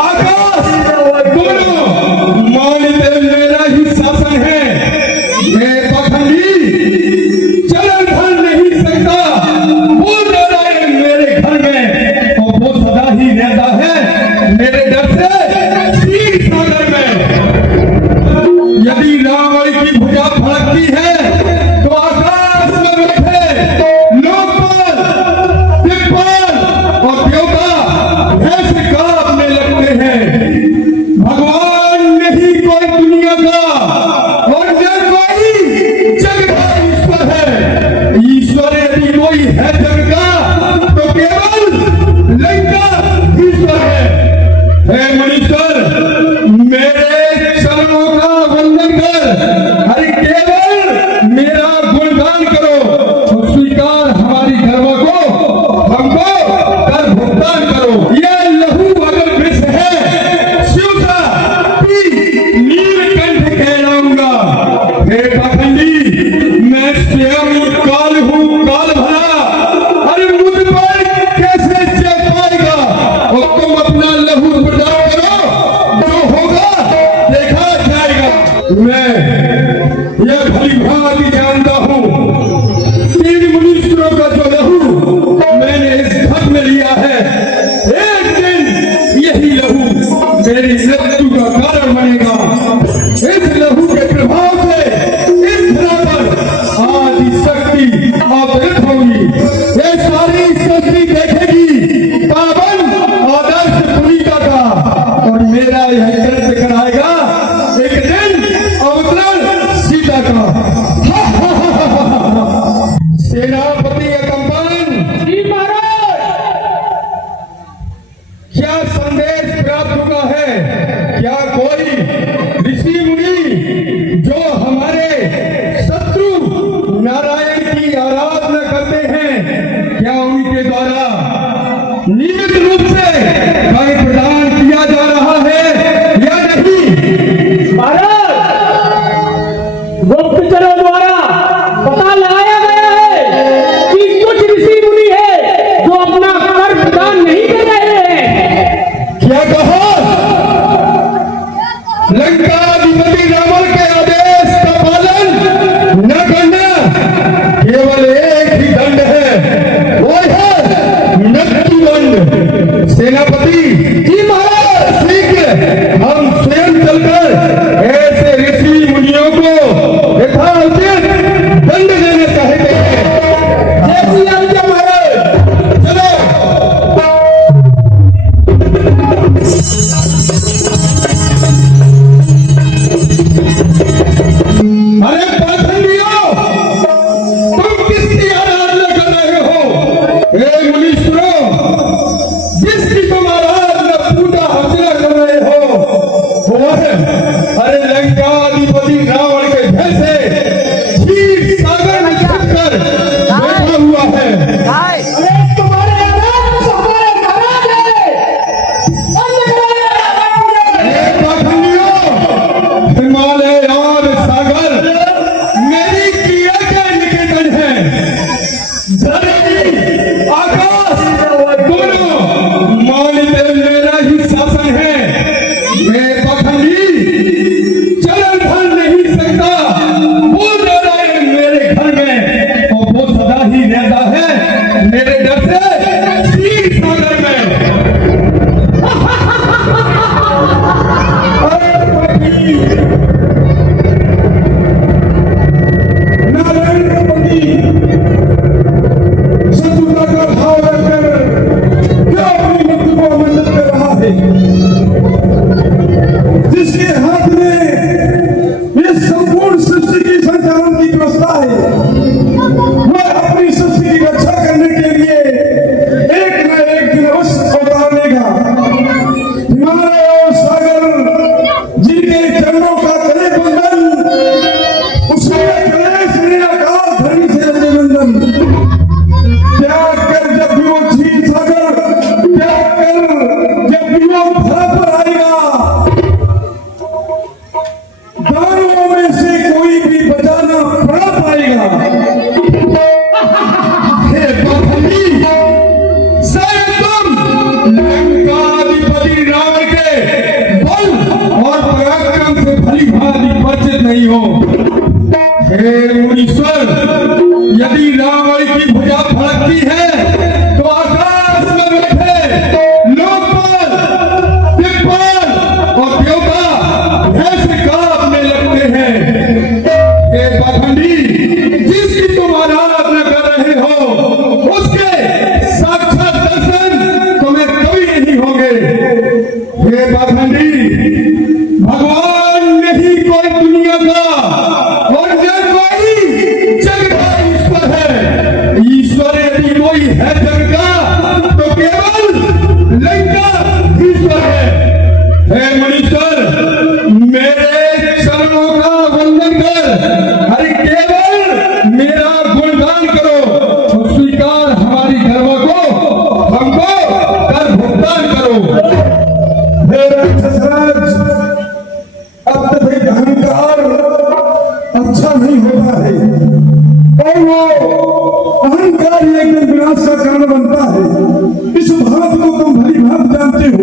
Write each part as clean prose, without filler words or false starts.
आकाश दोनों मानते मेरा ही शासन है। ये पाखंडी चलन ढल नहीं सकता। वो नारायण मेरे घर में और वो सदा ही रहता है मेरे डर से क्षीर सागर में। यदि रावण की भुजा फड़कती है तो आकाश में बैठे लोकपाल, दिक्पाल और देवता ऐसे कांपने लगते हैं। भगवान नहीं कोई दुनिया का और न कोई जग का ईश्वर है। ईश्वर यदि कोई है जग का तो केवल लंका ईश्वर है। हे मनीश्वर, मेरे चरणों का वंदन कर। अरे केवल मेरा गुणगान करो तो स्वीकार हमारी धर्म को, हमको कर भुगतान करो। ये लहू अगर विष है शिवसा पी नीलकंठ कहलाऊंगा। हे पाखंडी, मैं स्वयं काल हूँ, काल भरा। अरे मुझ पर कैसे चल पाएगा? और तुम अपना लहू प्रदान करो, जो होगा देखा जाएगा। मैं यह भली भांति जानता हूँ तीन मुनीश्वरों का जो लहू मैंने इस घर में लिया है, एक दिन यही लहू मेरी मृत्यु का कारण बनेगा। इस लहू के प्रभाव से इस धरा पर आदि शक्ति अवतरित होगी। ये सारी सृष्टि देखेगी पावन आदर्श पुनीता का और मेरा यह कृत्य कराएगा एक दिन अवतरण सीता का। सेनापति अकम्पन, जी महाराज। क्या संदेश प्राप्त हुआ है? क्या कोई ऋषि मुनि जो हमारे शत्रु नारायण की आराधना करते हैं, क्या उनके द्वारा नियमित रूप से वर प्रदान किया जा रहा है या नहीं? महाराज, गुप्तचरों द्वारा पता लगाया गया है कि कुछ ऋषि मुनि है जो अपना कर प्रदान नहीं कर रहे हैं। क्या कहा? लंकाधिपति रावण के आदेश का पालन न करना केवल एक ही दंड है, वो है मृत्यु दंड। सेनापति जी महाराज, शीघ्र हम स्वयं चलकर ऐसे ऋषि मुनियों को यथाउचित दंड देना चाहते हैं। जय श्री राम। जय महाराज, चलो। अरे पाखंडियों, तुम किसकी आराधना कर रहे हो? हे मुनीश्वरों, जिसकी तुम आराधना हे मुनीश्वर, यदि रावण की भुजा फड़कती है तो आकाश में बैठे लोकपाल, दिक्पाल और देवता ऐसे कांपने लगते हैं। हे पाखंडी, जिसकी तुम आराधना कर रहे हो उसके साक्षात दर्शन तुम्हें कभी नहीं होंगे। हे पाखंडी, भगवान नहीं कोई दुनिया का और न कोई जग का ईश्वर है। ईश्वर यदि कोई है जग का तो केवल लंका ईश्वर है। हे मनीश्वर, मेरे चरणों का वंदन कर, अरे केवल मेरा गुणगान करो और स्वीकार हमारी धर्म को, हमको कर भुगतान करो। हे राक्षसराज, अत्यधिक अहंकार अच्छा नहीं होता है और वो अहंकार ही एक दिन विनाश का कारण बनता है। इस बात को तुम भली भांति जानते हो।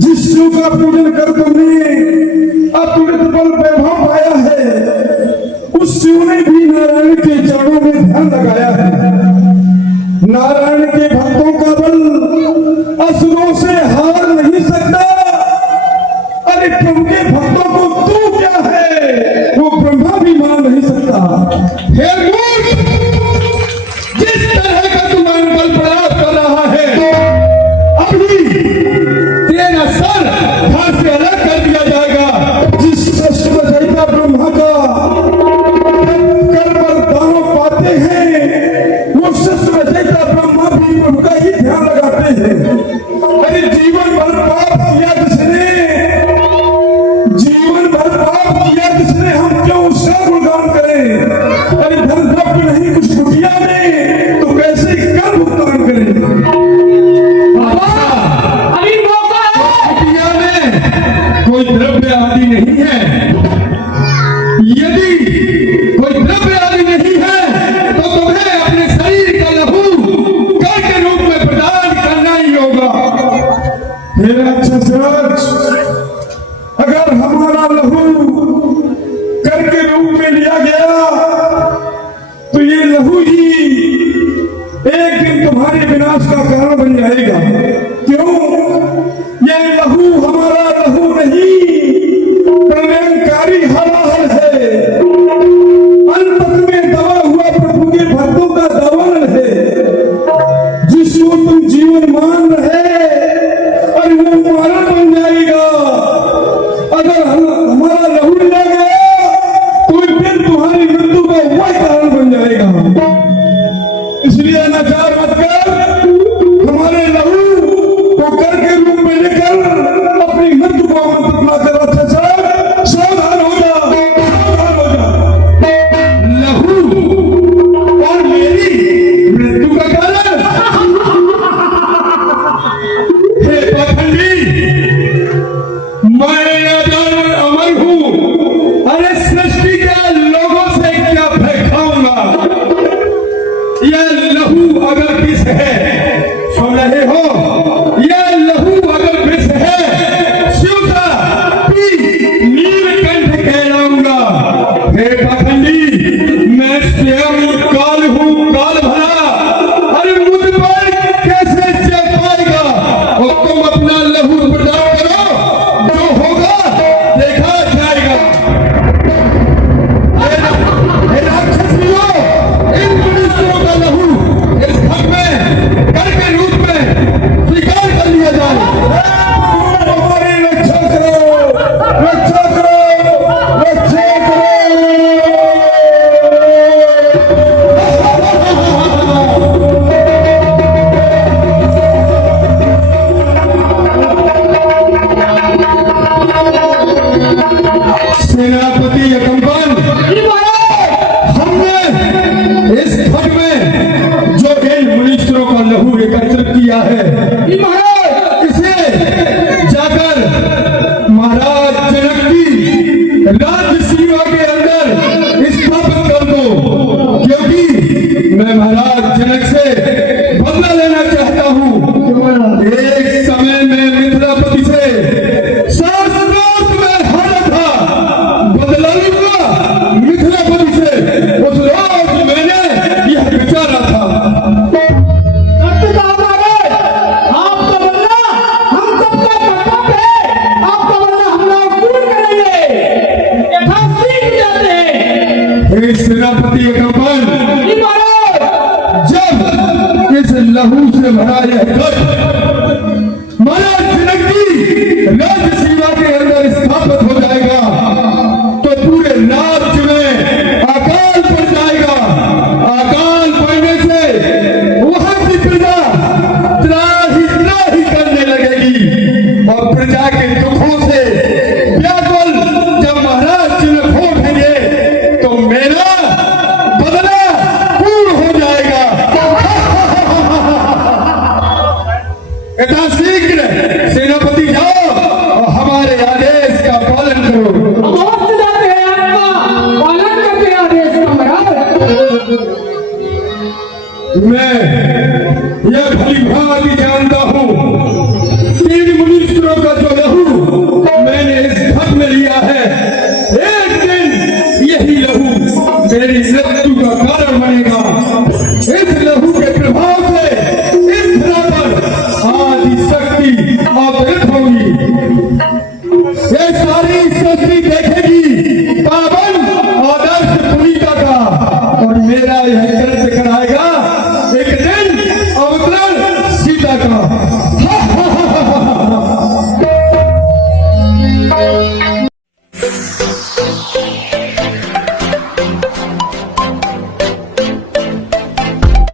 जिस शिव का पूजन कर तुमने अतुलित बल वैभव पाया है, उस शिव ने भी नारायण के चरणों में ध्यान लगाया है। नारायण के भक्तों का बल असुरों से हार नहीं सकता। अरे प्रभु के भक्तों को तू क्या है, वो ब्रह्मा भी मान नहीं सकता। हे मूर्ख, जिस तरह का तू मंगल प्रयास कर रहा है, अभी तेरा सर घर से अलग कर दिया जाएगा। जिस कष्ट में रहता ब्रह्मा का कर पर दानव पाते हैं, वो सृष्टि में रहता ब्रह्मा भी प्रभु का ही ध्यान लगाते हैं। अरे जीवन भर पाप किया जिसने, जीवन भर पाप किया जिसने, हम क्यों उसका गुणगान करें। अरे धन द्रव्य नहीं कुछ कुटिया में, तो कैसे कर भुगतान करें। अभी मौका है। दुनिया में कोई द्रव्य आदि नहीं है। यदि कोई द्रव्य आदि नहीं है तो तुम्हें अपने शरीर का लहू कर के रूप में प्रदान करना ही होगा। हे राक्षसराज, अगर हमारा लहू कर के रूप में लिया गया तो ये लहू ही एक दिन तुम्हारे विनाश का कारण बन जाएगा। क्यों? ये लहू हमारा लहू नहीं, प्रलयंकारी हलाहल है। अंत में दबा हुआ प्रभु के भक्तों का दवान है। जिसको तुम जीवन मान रहे, अरे वो मरण बन जाएगा। अगर हमारा लहू लिया गया तो एक दिन तुम्हारी मृत्यु का वह कारण बन जाएगा। इसलिए अनाचार मत कर, हमारे लहू को कर के रूप में लेकर अपनी मृत्यु को आमंत्रित ना कर। अच्छा सर, सावधान हो जा, सावधान हो जा। लहू और मेरी मृत्यु का कारण। हे पाखंडी, मैं अजर अमर हूँ। अरे सृष्टि के लोगों से क्या भय खाऊंगा। यह लहू अगर विष है, सुन रहे हो, यह लहू अगर विष है, शिवसा पी नीलकंठ कहलाऊंगा। हे पाखंडी, मैं स्वयं काल हूँ, काल भरा। अरे मुझ पर कैसे चल पाएगा। और तुम अपना लहू प्रदान करो, जो होगा देखा जाएगा। हे राक्षसियों, इन मनुष्यों का लहू इस घर में कर के रूप में स्वीकार कर लिया जाए। हमारी रक्षा करो, रक्षा करो, रक्षा करो। और प्रजा के दुखों से व्याकुल जब महाराज चुनाव होंगे तो मेरा बदला पूर्ण हो जाएगा। इतना शीघ्र सेनापति जाओ और हमारे आदेश का पालन करो। हम अवश्य जाते हैं, आपका पालन करते हैं आदेश का महाराज। मैं यह भली भांति जानता हूँ तीन मुनीश्वरों का जो लहू मैंने इस भग में लिया है, एक दिन यही लहू मेरी मृत्यु का कारण बनेगा। इस लहू के प्रभाव से इस धरा पर आदि शक्ति अवरुद्ध होगी। ये सारी सृष्टि देखेगी पावन आदर्श पुनीता का, और मेरा यह कृत्य कराएगा एक दिन अवतरण सीता का।